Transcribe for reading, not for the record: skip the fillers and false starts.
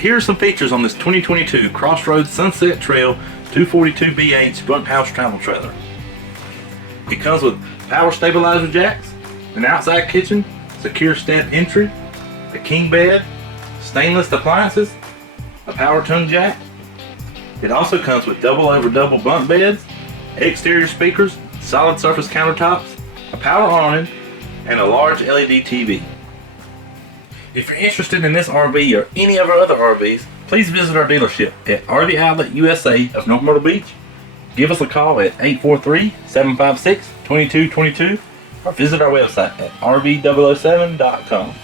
here are some features on this 2022 Crossroads Sunset Trail 242BH bunkhouse travel trailer. It comes with power stabilizer jacks, an outside kitchen, secure step entry, a king bed, stainless appliances, a power tongue jack. It also comes with double over double bunk beds, exterior speakers, solid surface countertops, a power awning, and a large LED TV. If you're interested in this RV or any of our other RVs, please visit our dealership at RV Outlet USA of North Myrtle Beach. Give us a call at 843-756-2222 or visit our website at rv007.com.